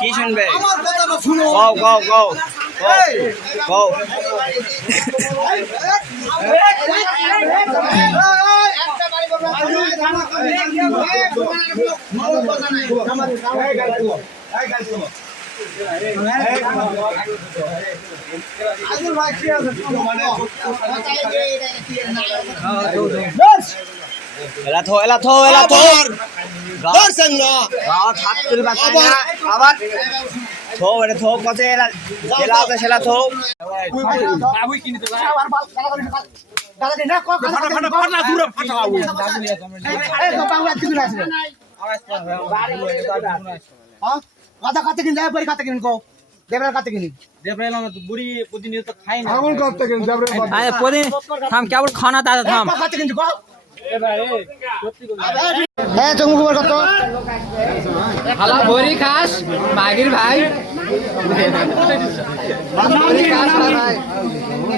কি শুনবে? কথা কাতে কিন যায় পরি কাতে কিন কো দেবরা কাতে কিন देवरे ना तो बुरी প্রতিদিন তো খাই না আমল করতে গেল দেবরে আরে প্রতিদিন থাম কেবল খানা তা থাম কাতে কিন কো এ ভাই সত্যি কথা হ্যাঁ চঙ্গু খবর কত হালা বড়ি খাস মাগির ভাই বড়ি খাস ভাই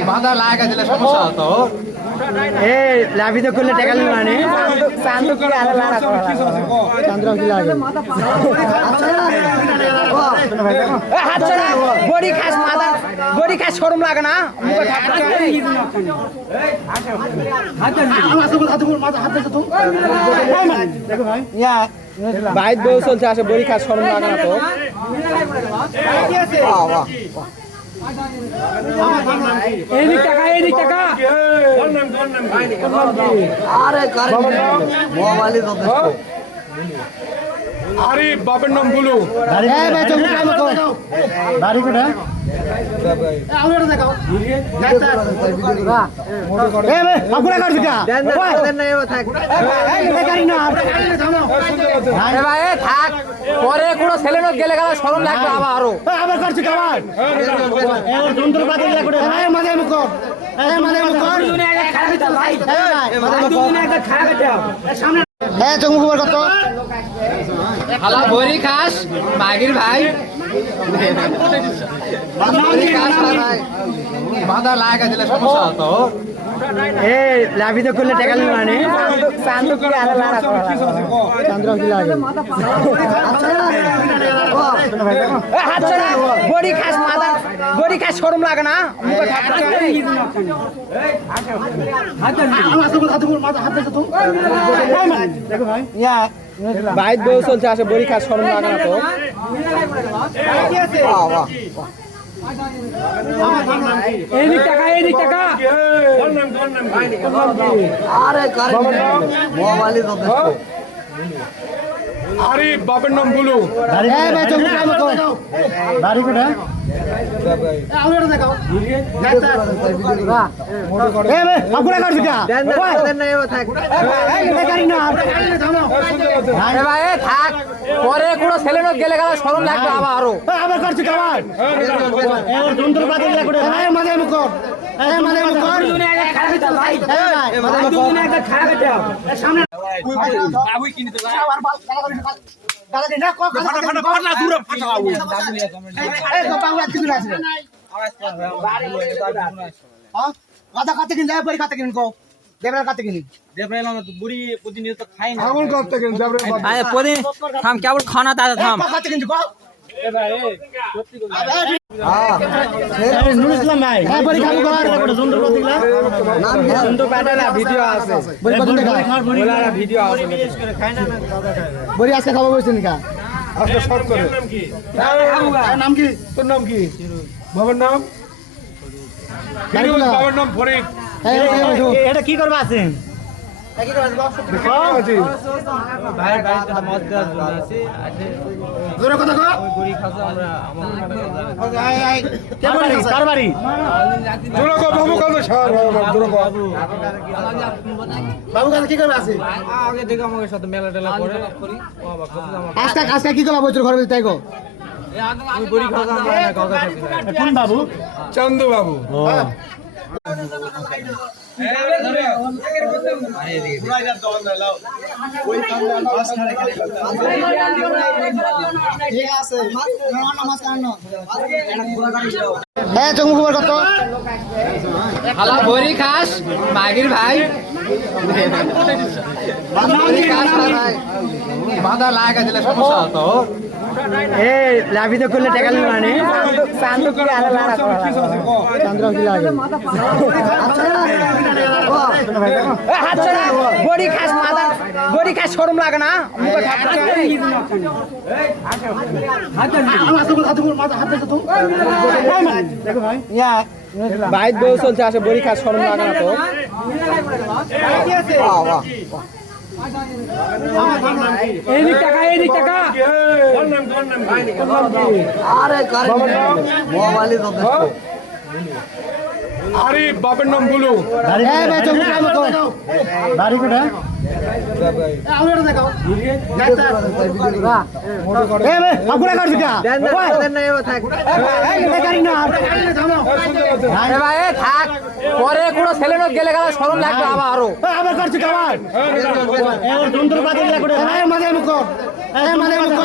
বাঁধা লাগা দিলে সমস্যা হতো এ লাভি তো করলে টাকা নিব মানে চান্দ কি আলা লাড়া চন্দ্র কি লাগে হাত ছড়া বড়ি খাস মাথা বড়ি খাস শরম লাগে না মুখ ঢাকা ভাই বউ চলছে আসে বড়ি খাস শরম লাগে না তো এই টাকা আরে মোবাইলে আরে বাপের নাম বলো দাড়ি এ ভাই চঙ্গু কাম কর দাড়ি কোটা আউরে দেখাও এ ভাই আগুলা কাট দিটা দেন না এ থাক এই গাড়ি না এ ভাই থাক পরে কোন ছেলে লোক গেলে গেল শরম লাগবে আবারও আবার করছি কামাল এ যন্ত্র পাতি লাগবে এই মাঝে মুখ এই মাঝে মুখ দুনিয়া একটা খারাপ হইতা ভাই এই মাঝে মুখ দুনিয়া একটা খারাপ হইতা সামনে এ চঙ্গু খবর কত হালা বড়ি খাস মাগির ভাই বড়ি খাস ভাই বাঁধা লাগা দিলে সমস্যা হতো এ লাভি তো করলে টাকা নিব মানে চান্দ কি আলা লাড়া চন্দ্র কি লাগে হাত ছড়া বড়ি খাস মাথা বড়ি খাস শরম লাগে না মুখ ঢাকা ভাই বউ চলছে আসে বড়ি খাস শরম লাগে না তো এই টাকা আরে মোবাইলে আরে বাপের নাম বলো দাড়ি এ ভাই চঙ্গু কাম কর দাড়ি কোটা আউরে দেখাও এ ভাই আগুলা কাট দিটা দেন না এ থাক এই গাড়ি না এ ভাই থাক পরে কোন ছেলে লোক গেলে গেল শরম লাগবে আবারও আবার করছি কামাল এ যন্ত্র পাতি লাগবে এই মাঝে মুখ এই মাঝে মুখ দুনিয়া একটা খারাপ হইতা ভাই এই মাঝে মুখ দুনিয়া একটা খারাপ হইতা সামনে বাবুই কিনে তো আবার বাল দাদা দিন না কো ফাটা দূরে ফাটা আউ এই তো বাংলা থেকে আসে হ্যাঁ কথা কাতে কিন যায় পরি কাতে কিন কো দেবরা কাতে কিন দেবরে না তো বুড়ি প্রতিদিন তো খাই না আমল করতে গেল দেবরে আরে প্রতিদিন থাম কেবল খানা তা থাম কাতে কিন কো এ ভাই সত্যি কথা হ্যাঁ নুর ইসলাম ভাই হ্যাঁ পরি কাম কর যন্ত্র পাতি নাম কি যন্ত্র পাটা না ভিডিও আছে বলি কত দেখা বলা ভিডিও আছে বলি আজকে খাবো বলছেন কা আজকে শর্ট করে নাম কি তোর নাম কি বাবার নাম বাবার নাম ফরিদ এটা কি করবা আছেন ভাইয়ের বাড়িতে মদ দেওয়ার জন্য আছে জোরে কথা কও ওই গড়ি খাসো আমরা আমার কে বলি কার বাড়ি দুরকো বাবু কাছে সার দুরকো বাবু কাছে কি করবা আছে আগে দেখো আমাকে সাথে মেলা টেলা করে করি বাবা কত আমার আজকে কি করবা বইচুর ঘরে তাই গো ওই গড়ি খাসো আমরা না কাউকে খাসি কোন বাবু চন্দু বাবু ঠিক আছে হ্যাঁ চমু খবর কত হালা বড়ি খাস মাগির ভাই বড়ি খাস ভাই বাঁধা লাগা দিলে সমস্যা হতো এই লাভি তো করলে টাকা মানে চান্দ্র কি আরে লারা করা চান্দ্র কি লাগে হাত ছড়া বড়ি খাস মাথা বড়ি খাস শরম লাগে না ভাই বউ চলছে আসে বড়ি খাস শরম লাগে না তো এই টাকা আরে বাপের নাম বলু বাড়ি কোটা ভাই থাক পরে কোনো ছেলে লোক গেলে গেলে শরম লাগবে আবার আরো আবার করছি খাবার যন্ত্রপাতি মাঝে মুখ মাঝে মুখ